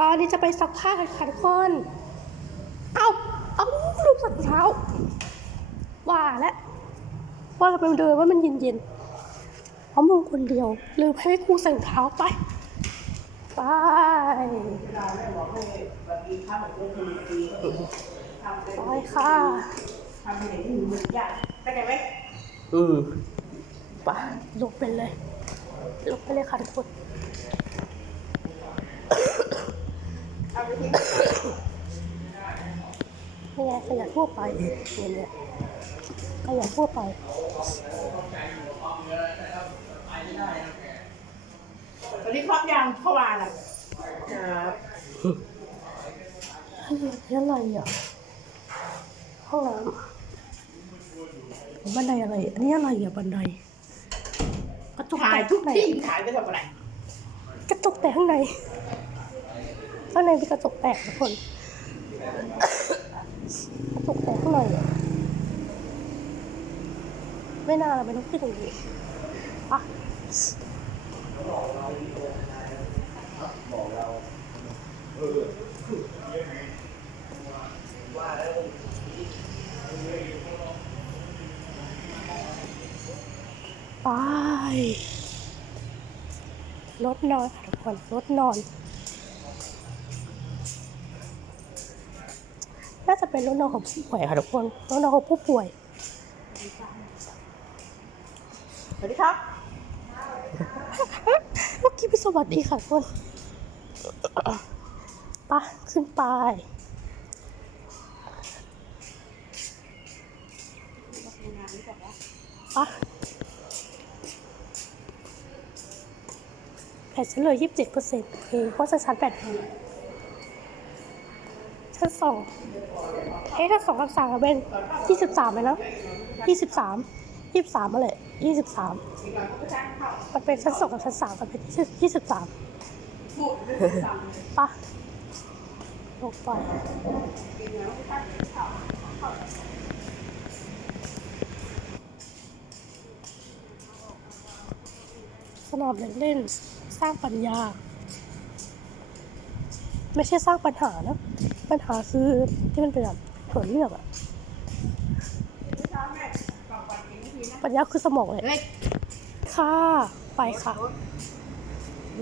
ตอนนี้จะไปซักผ้ากันค่ะทุกคน เอาเอาลืมใส่รองเท้า ว่าแล้วว่าไปเดินว่ามันเย็นๆเพราะมึงคนเดียวลืมให้กูใส่รองเท้าไป ไปไปค่ะอืมปะลงไปเลย ลงไปเลยค่ะทุกคน นี่ไงขยะทั่วไปเนี่ยเนี่ยขยะทั่วไปตอนนี้ครอบยังเข้ามาแล้วครับนี่อะไรอะห้องน้ำบันไดอะไร อันนี้อะไรอะบันไดกระจกถ่าแตยกทุกข้างในที่ถ่ายไปทำอะไรกระจกแตกข้างใน ข้างในมีกระจกแตกทุกคนกระจกแตกข้างในไม่น่าเราไม่ต้องขึ้นอย่างนี้อะไปรถนอนค่ะทุกคนรถนอน จะเป็นรถนอนของผู้ป่วยค่ะทุกคนรถนอนของผู้ป่วย สวัสดีครับเมื่อกี้พี่สวัสดีค่ะทุกคนปะขึ้นไปปะแผดฉันเหลยยี่สิบเจ็ดเปอร์เซ็นต์โอเคเพราะฉันชาร์จแบต ฉันสองเอ๊ะถ้าสองกับสามเป็นยี่สิบสามเลยนะยี่สิบสามยี่สิบสามมาเลยยี่สิบสามมันเป็นชั้นสองกับชั้นสามกันเป็นยี่สิบสามปะลงไปสนามเด็กเล่น สร้างปัญญา ไม่ใช่สร้างปัญหานะ ปัญหาคือที่มันเป็นแบบผลเลือกอะปัญญาคือสมองเลยเล็กค่ะ ไปค่ะ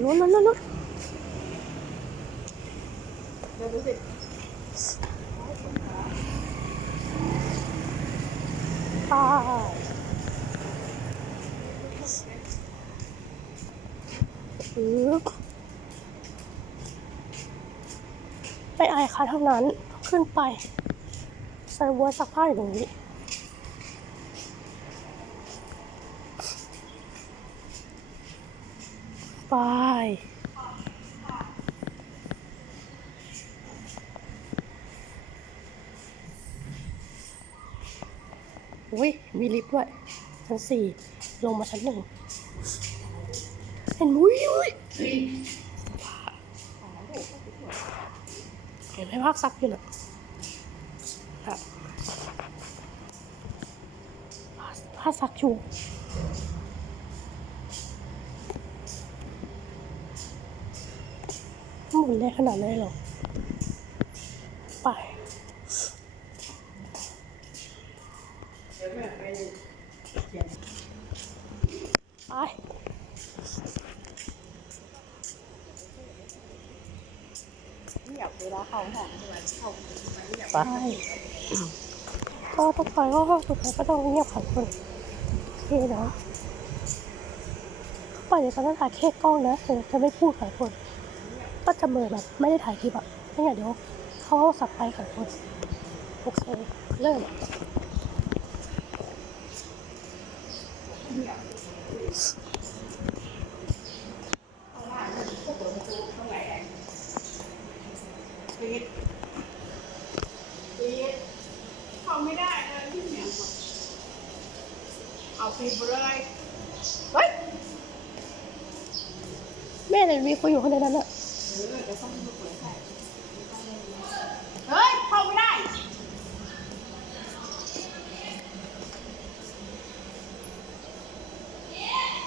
ลุ้นลุ้นลุ้นลุ้นเดี๋ ไปไอค่ะเท่านั้นขึ้นไปใส่วัวซักผ้าอยู่ตรงนี้ไปอุ้ยมีลิฟต์ด้วยชั้นสี่ลงมาชั้นหนึ่งเห็นมุ้ยมุ้ยเห็ นไหมภาคซักอยู่น่ะน่ะผ้าผ้าซักอยู่หมุนได้ขนาดนั้นหรอ ไปไป เวลาเขาหองใช่ไหมเข้าไปก็ต้องไปก็สุดท้ายก็ต้องเงียบค่ะคุณโอเคนะไปเดี๋ยวฉันจะถ่ายแค่กล้องนะเดี๋ยวจะไม่พูดค่ะคุณก็จะเมือนแบบไม่ได้ถ่ายคลิปอะไม่งั้นเดี๋ยวเขาสับไปค่ะคุณโอเคเริ่มอะ ปีดปีดเข้าไม่ได้เลยที่เนี่ยเอาปีดไปเลยเฮ้ยแม่เลยมีคนอยู่ข้างในนั้นอะเฮ้ย เข้าไม่ได้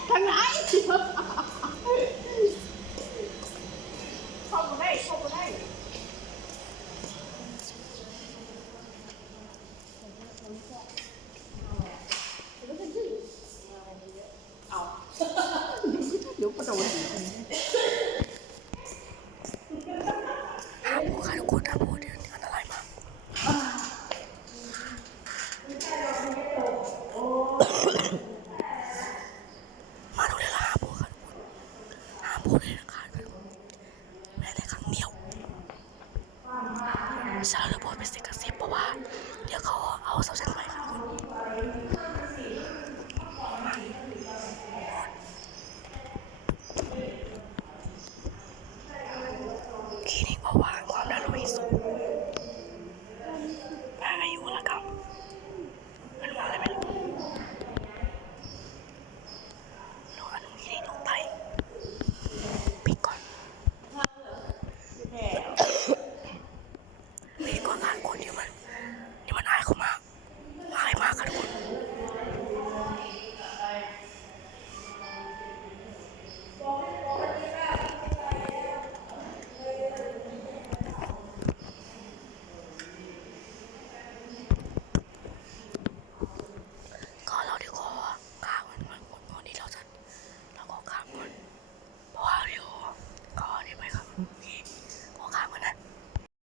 ทางไหนเข้าไม่ได้เข้าไปได้เดี๋ สารระบบเป็นสิกระซิบเพราะว่า เดี๋ยวเขาเอาโซเชียลไปค่ะคุณ